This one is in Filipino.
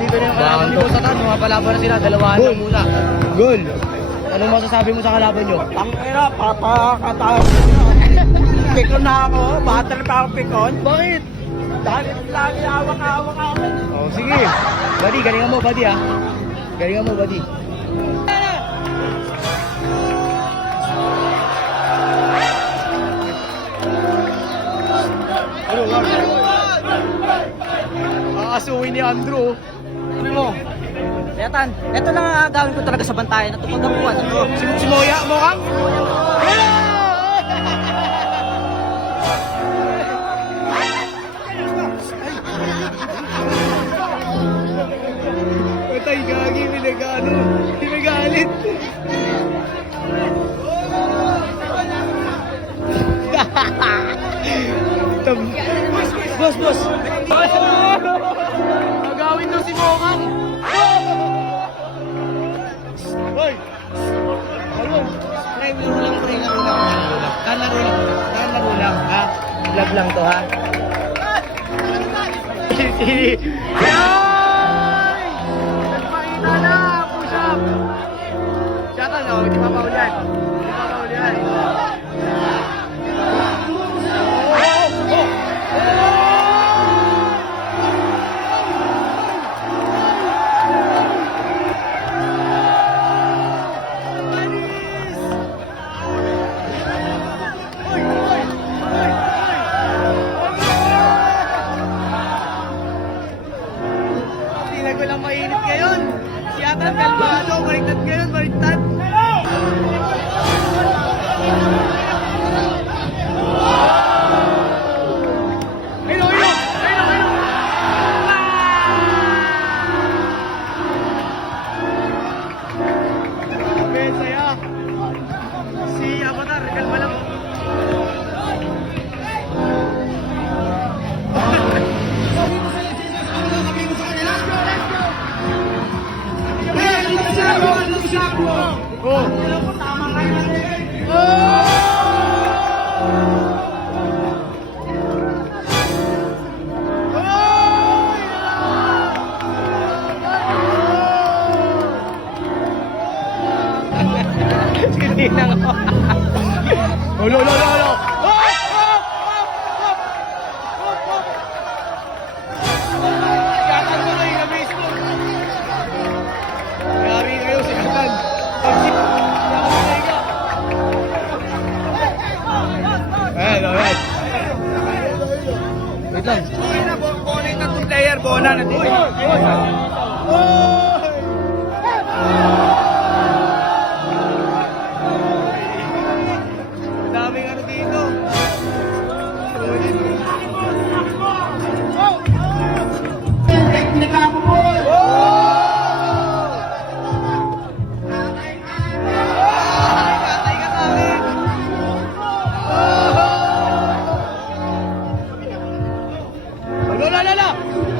dito na yung kalaban nyo sa tan. Mga palaban na sila, dalawahan lang muna. Goal. Anong masasabi mo sa kalaban nyo? Tangera, papakatao. Pikon na ako. Bater pa ako pikon. Bakit? Dahil lagi awak-awak ako. Oh, sige. Buddy, galingan mo, buddy ah. Galingan mo, buddy. Aasuhin ni Andrew. Sabi mo, Letan, ito lang ang gagawin ko talaga sa bantayan na tupag ang buwan. Si, si Moya mo ka? Patay gagi, pinag-ano, pinagalit. Tam- boss, boss. Agawin Vlog lang to, ha? Tingnan ko lang mainit ngayon. Si Atan kalmado, baliktad ngayon, baliktad. Oh. Hindi na ako. Ulo, ulo, bola na dito. Daming ano dito. Lola, Lola!